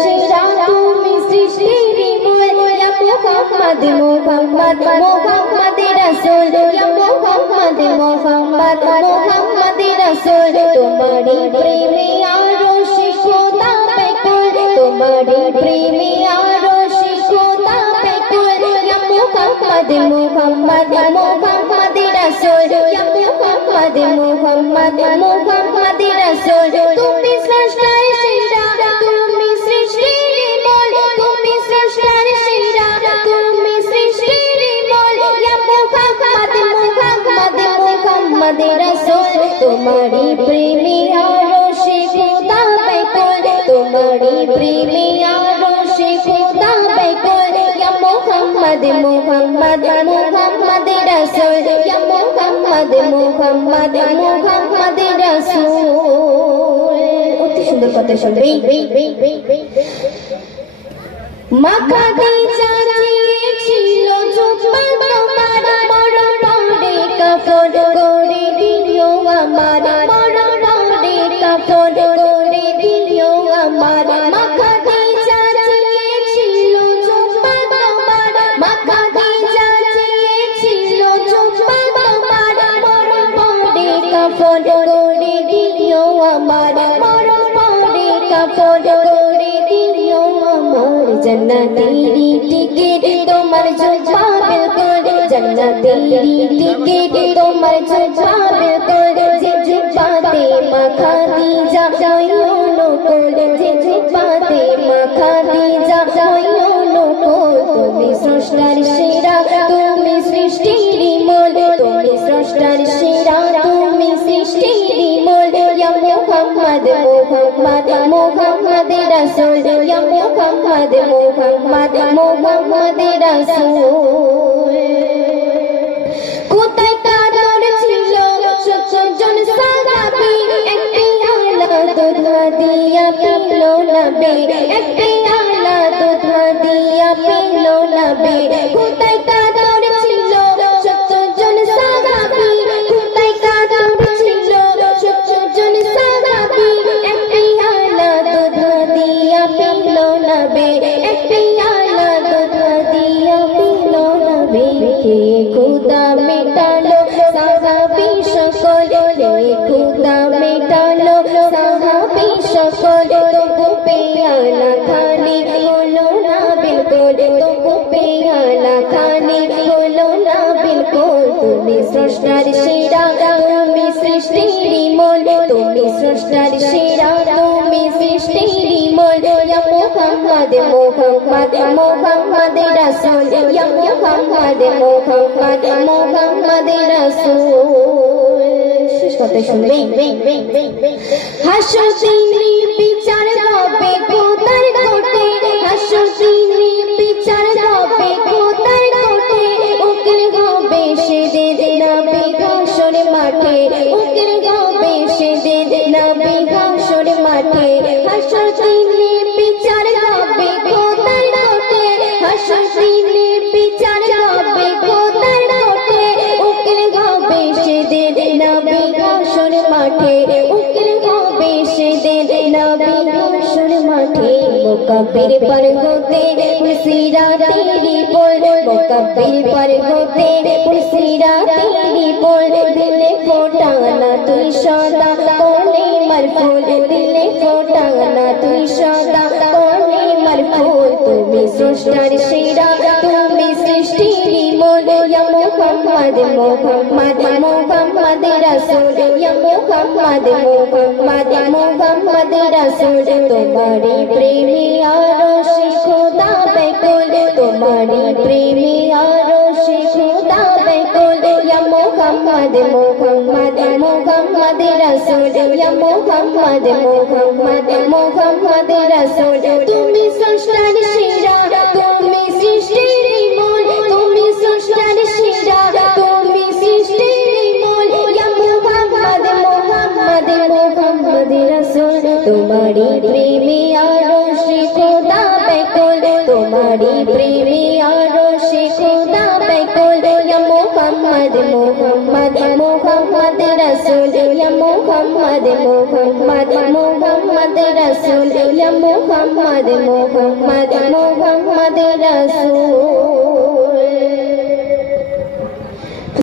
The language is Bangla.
সেরা তুমি সৃষ্টির মূল ইয়া মুহাম্মদ মুহাম্মদ মুহাম্মদ রাসূল ইয়া মুহাম্মদ মুহাম্মদ মুহাম্মদ রাসূল তোমারি প্রেমে আরশে খোদা বেকুল তোমারি প্রেমে আরশে খোদা বেকুল ইয়া মুহাম্মদ মুহাম্মদ মুহাম্মদ রাসূল ইয়া মুহাম্মদ মুহাম্মদ মুহাম্মদ রাসূল তুমি স্রষ্টার সেরা তুমি সৃষ্টির মূল তুমি স্রষ্টার সেরা তুমি সৃষ্টির মূল ইয়া মুহাম্মদ মুহাম্মদ মুহাম্মদ রাসূল তোমারি প্রেমে আরশে খোদা বেকুল তোমারি প্রেমে আরশে খোদা বেকুল ইয়া মুহাম্মদ মুহাম্মদ মুহাম্মদ রাসূল ইয়া মুহাম্মদ মুহাম্মদ মুহাম্মদ রাসূল। অতি সুন্দর কথা শুনবে মাখা দিজা ছিল জুব্বা তোমার মরণ পরে কাফন করে দিও আমার মরণ পরে কাফন করে দিও আমার মাখা দিজা ছিল জুব্বা তোমার মাখা দিজা ছিল জুব্বা তোমার মরণ পরে কাফন করে দিও আমার মরণ পরে কাফন করে দিও আমার জন্নতেরি টিকিট তোমার জুব্বা বিলকুল জন্নতেরি টিকিট তোমার জুব্বা বিলকুল যে জুব্বাতে মাখা দিজা হইও নকুল যে জুব্বাতে মাখা দিজা হইও নকুল তুমি স্রষ্টার সেরা তুমি সৃষ্টির মূল তুমি স্রষ্টার সেরা তুমি সৃষ্টির মূল ইয়া মুহাম্মদ মুহাম্মদ মুহাম্মদ রাসূল ইয়া মুহাম্মদ মুহাম্মদ মুহাম্মদ রাসূল। কোথায় কাদর ছিল 70 জন সাহাবী এক পেয়ালা দুধ দিয়া পেল নবী এক পেয়ালা দুধ দিয়া পেল নবী কোথায় কাদর ছিল 70 জন সাহাবী কোথায় কাদর ছিল 70 জন সাহাবী এক পেয়ালা দুধ দিয়া পেল নবী এক পেয়ালা দুধ দিয়া পেল নবী কে খোদা মেটালো সাহাবী সকল কে খোদা মেটালো সাহাবী সকল তবু পেয়ালা খালি হলো না বিলকুল তবু পেয়ালা খালি হলো না বিলকুল তুমি স্রষ্টার সেরা তুমি সৃষ্টির মূল তুমি স্রষ্টার সেরা তুমি সৃষ্টির মূল ইয়া মুহাম্মদ মুহাম্মদ মুহাম্মদ রাসূল ইয়া মুহাম্মদ মুহাম্মদ মুহাম্মদ রাসূল। শেষ কথা শুনবে হাসর দিনে বিচার হবে খোদার কোটে হাসর দিনে বিচার হবে খোদার কোটে উকিল হবে সেদিন নবী হাসর মাঠে উকিল হবে সেদিন নবী হাসর মাঠে হাসর দিনে বিচার হবে খোদার কোটে হাসর দিনে বিচার হবে খোদার কোটে উকিল হবে সেদিন নবী হাসর মাঠে উকিল হবে সেদিন নবী হাসর মাঠে মুকাব্বির पर होते पुरसीरा तेरी बोल मुकब्बिर पर होते पुरसीरा तेरी बोल दिले फोटाना तुई सदा कोने मरफूल दिले फोटाना तुई सदा कोने मरफूल তুমি স্রষ্টার সেরা তুমি সৃষ্টির মূল ইয়া মুহাম্মদ মুহাম্মদ মুহাম্মদ রাসূল ইয়া মুহাম্মদ মুহাম্মদ মুহাম্মদ রাসূল তোমারি প্রেমে আরশে খোদা বেকুল তোমারি প্রেমে আরশে খোদা বেকুল ইয়া মুহাম্মদ মুহাম্মদ মুহাম্মদ রাসূল ইয়া মুহাম্মদ মুহাম্মদ মুহাম্মদ রাসূল তুমি স্রষ্টার সেরা তুমি সৃষ্টির মূল তুমি স্রষ্টার সেরা তুমি সৃষ্টির মূল ইয়া মুহাম্মদ মুহাম্মদ মুহাম্মদ রাসূল তোমারি প্রেমে আরশে খোদা বেকুল তোমারি প্রেমে আরশে খোদা বেকুল ইয়া মুহাম্মদ মোহাম্মদ মোহাম্মদ মোহাম্মদ রাসূল ইয়া মোহাম্মদ মোহাম্মদ মোহাম্মদ রাসূল ইয়া মোহাম্মদ মোহাম্মদ মোহাম্মদ রাসূল